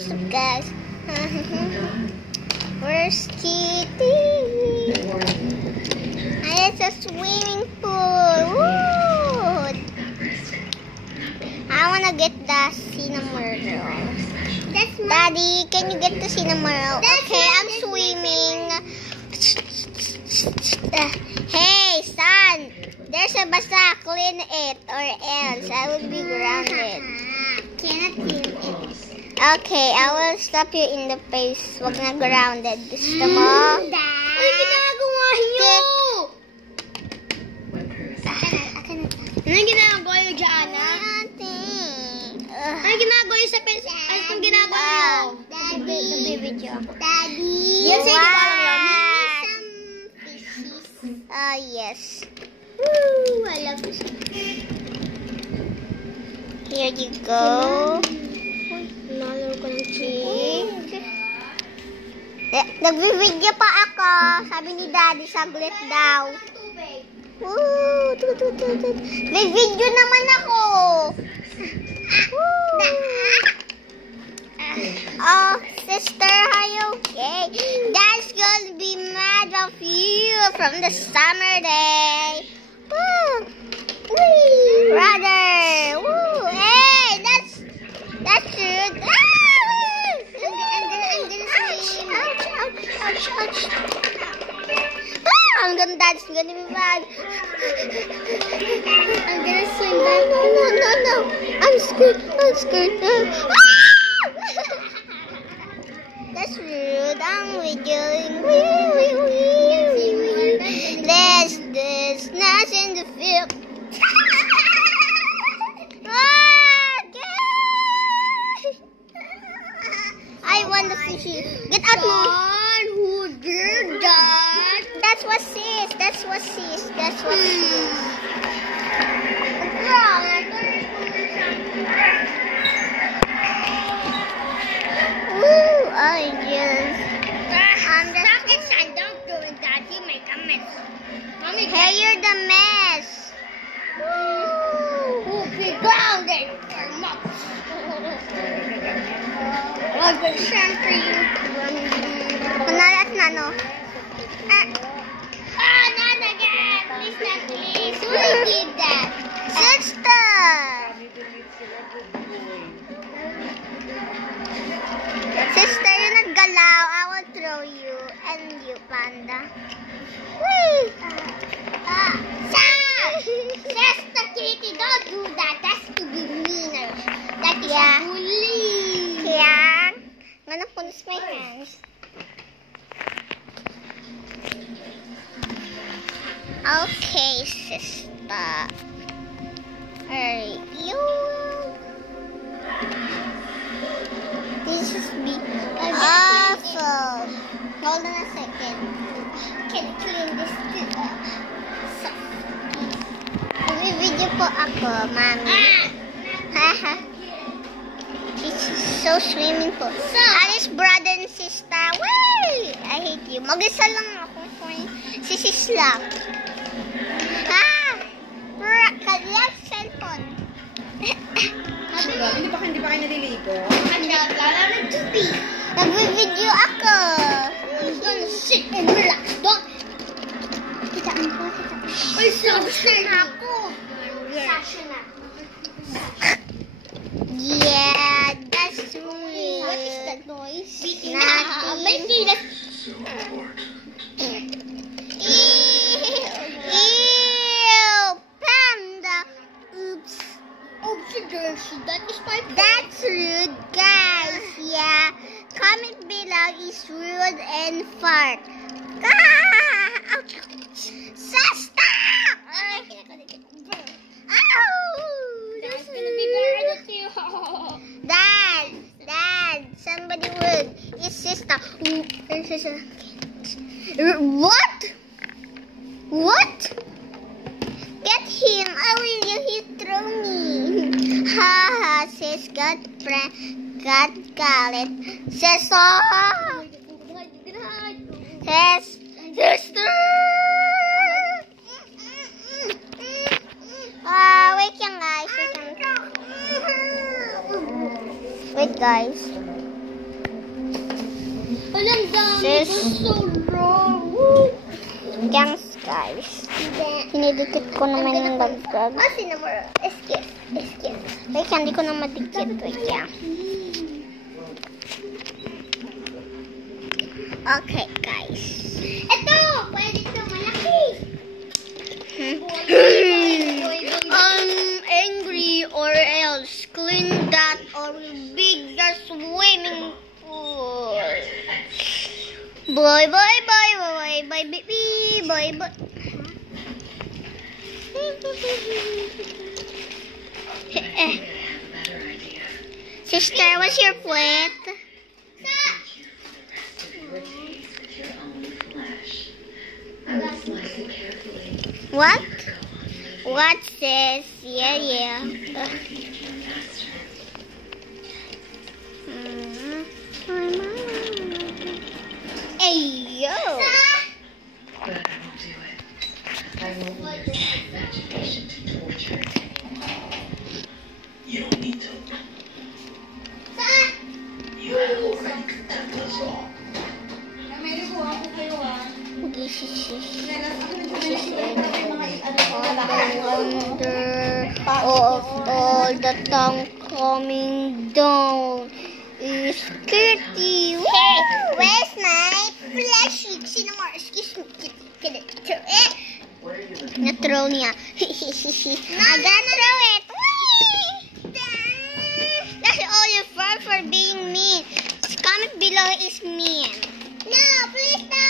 So guys, where's Kitty? It's a swimming pool. Woo! I wanna get the cinnamon roll. Daddy, can you get the cinnamon roll? Okay, I'm swimming. Hey, son, there's a basa. Clean it or else I will be grounded. Cannot clean it. Okay, I will slap you in the face. Wag na grounded. Gusto mo? Ano ginagawa niyo? Ano ginagawa niyo, Jana? Ano ginagawa niyo sa face? Ano kung ginagawa niyo? Daddy. Nag-video. Daddy. Yes, hindi ko alam yun. Yes. Woo! I love this. Here you go. Nalaro ko ng chick. Nag-video pa ako. Sabi ni Daddy, saglit daw. Woo! May video naman ako. Woo! Oh, sister, are you okay? Dad's gonna be mad of you from the summer day. Woo! Wee! Brother! Woo! Hey, that's rude. I'm gonna Dad's gonna be mad. I'm gonna swim back. No. I'm scared. That's rude. I'm videoing. There's nothing to feel. I want to see you. Get out, Mom. Who did that? That's what sis. Woo, oranges. Don't do it, Daddy. Make a mess. Mommy, Hey, you're the mess. who be grounded for months? I've been sent for you. Kunalat na, no? Not again. Please. Who did that? Sister! Sister, you're not galaw. I will throw you. And you, Panda. Whee! Sister Kitty, don't do that. That's to be meaner. That is Yeah. a bully. Kaya, I'm gonna polish my hands. Okay, sister. Are you? This is awful. Hold on a second. Can you clean this too? Nag-video po ako, Mami. Haha. It's so swimming pool. Alice, brother and sister. Wait! I hate you. Mag-isa lang ako. Si sis lang. Kaliyap cellphone. Hindi pa kayo naliligo? Nag-video ako. Who's gonna sit and relax? Don't. Kitaan ko. Ay, sasya na ako. Sasya na. Yeah, that's weird. What is that noise? Nothing. Ew, Panda. Oops. That is my That's rude, guys. Yeah. Comment below is rude and fart. Sister! That's gonna be very good too. Dad, somebody would. It's sister. What? Get him. I will you he throw me. Haha, sis got galit. Sis, sister. Wait lang guys. Wait guys. Alam dami. So long. Gangs, guys. Dinidikit ko naman yung dagdag. Cinnamon. Escape. Wait, hindi ko na madikit. Wait, yeah. Okay, guys. Ito! Pwede ito malaki. I'm angry or else clean that or big the swimming pool. Bye, baby. Bye. Sister, what's your point? What? What says? Yeah. Hey, yo. But I won't do it. I won't use my imagination to torture. You don't need to. You have already condemned us all. Wonder of all the tongue coming down is Kitty. Hey, where's my fleshy cinnamon? Excuse me. Get it. Na-throw niya. I'm gonna throw it. That's all your fault for being mean. Comment below is mean. No, please no.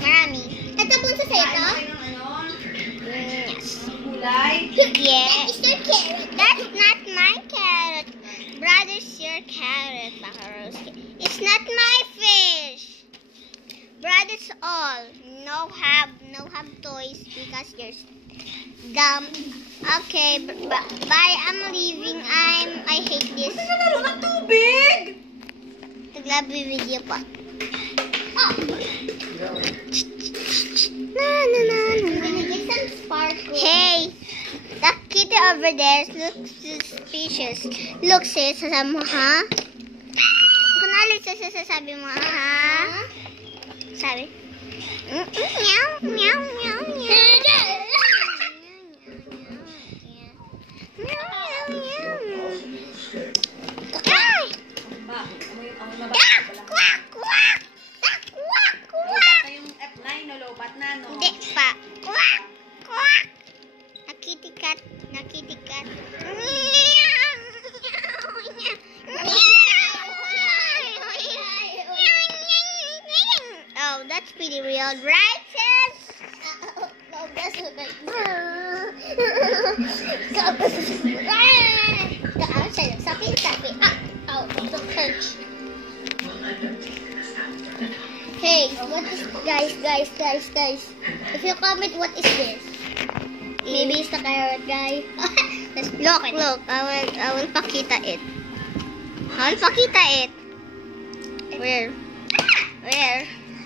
Marami. Ito po sa ito? Yes. Yeah. That is your carrot. That's not my carrot. Brother's your carrot, Bakaroski. It's not my fish. Brother's all. No have toys because you're dumb. Okay, bye. I'm leaving. I hate this. Nalaro ng tubig! Naglabi video pa. Oh. Na. Get some sparkle. Hey, that kitty over there looks suspicious. Look, sis, sasabi mo, ha? Kunwari, sasabi mo, ha? Sabi. Meow. Hindi pa. Quack. Nakitikat. Oh, that's pretty weird, right, sis? No, that's not right. Go outside. Stop it. Oh, the perch. Hey, what is guys? If you comment, what is this? Maybe it's the carrot guy. Look. I will pakita it. Where?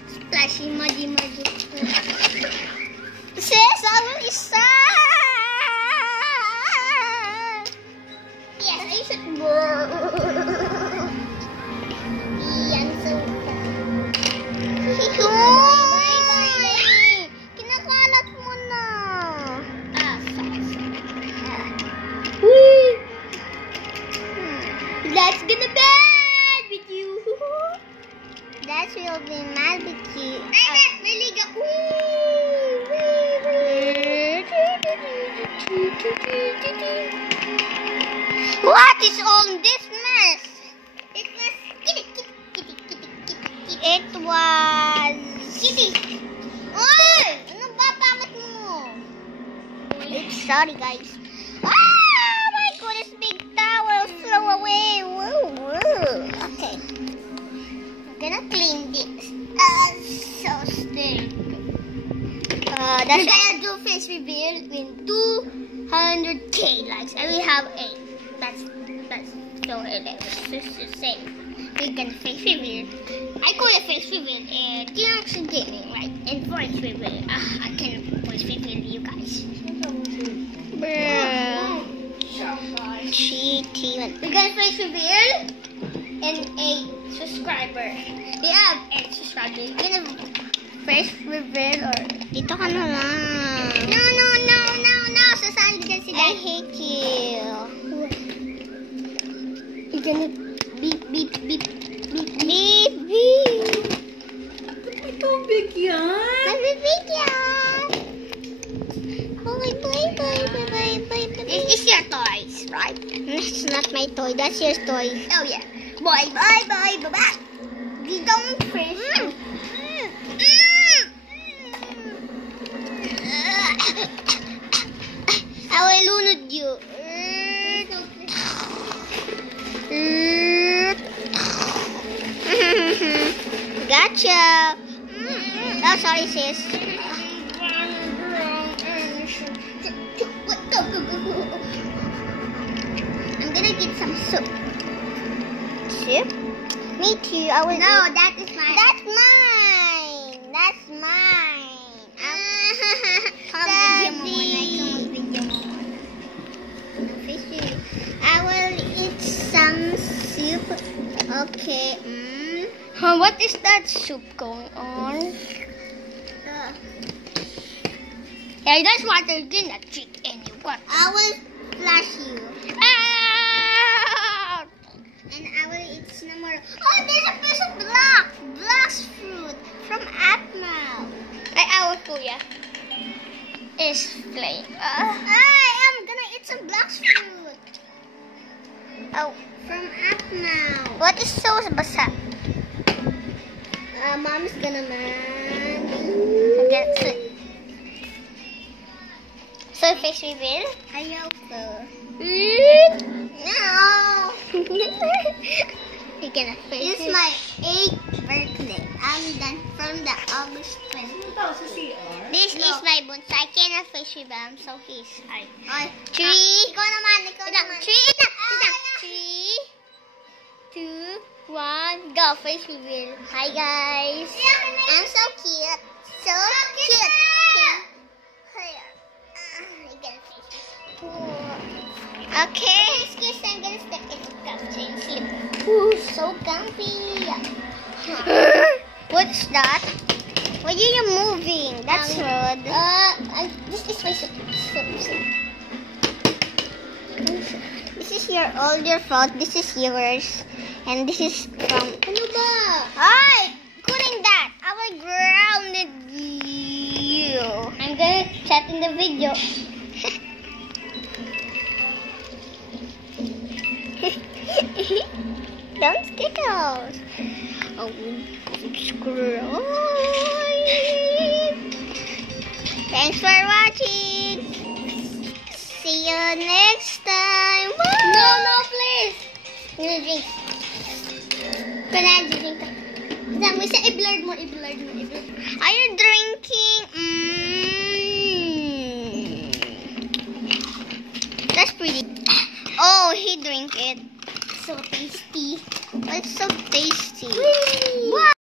Splashy, muddy. Sis, I will isa. Yes, I should. Yan, so. Bye. Kinakalat mo na. That's gonna bad with you. That will be mad with you. Naliga. What is on this mess? It was kitty. It was Kitty. Oy! Ano ba pamit mo? Sorry, guys. Ah! My goodness, big towel flew away. Woo. Okay. I'm gonna clean this. So stink. We're gonna do face reveal in 200k likes. And we have 8. That's so hilarious. This is safe. We can face reveal. I call it face reveal and T-Rex Gaming, right? And voice reveal. I can voice reveal you guys. We got face reveal and 8 subscribers. We have 8 subscribers. We're gonna face reveal or... Dito ka na lang. No. Sasali dyan si I Daddy. hate you. You're gonna beep. Beep, beep. Ito, big yan. Mabibig yan. Okay, bye. This is your toys, right? It's not my toy. That's your toy. Oh yeah. Bye. We don't fish. I will lunod you. Gotcha. Oh, sorry, sis. I'm gonna get some soup. Soup? Me too. I will. No, that is mine. That's mine. I will eat some soup. Okay. What is that soup going on? Hey, that's what they're gonna cheat and you got. I will flash you. Ah! And I will eat some more. Oh, there's a piece of black fruit from Atmel. I will pull ya. It's plain. I'm gonna eat some black fruit. Oh, from Atmel. What is so basa? Mom's gonna man. So face reveal. Ayoko. No. You're gonna face. It's it. my 8th birthday. I'm done from the August 20. This is my bunso. I cannot face reveal. I'm so high. Ay, 3. ikaw naman. 3, 2, 1, go. Face reveal. Hi guys. I'm so cute. So cute. Okay. Excuse, I'm gonna step in the couch and sleep. Ooh, so comfy. What's that? Why are you moving? That's rude. This is my soup. This is all your fault. This is yours. And this is from... Ano ba? Ay! Couldn't that. I will grounded you. I'm gonna chat in the video. Don't skittles. Oh, subscribe. Thanks for watching. See you next time. No, please. I'm gonna drink. Kailangan drink ka. Sabi sa i-blurred mo. Are you drinking? That's pretty. Oh, he drink it. So tasty. It's so tasty. Whee! Wow.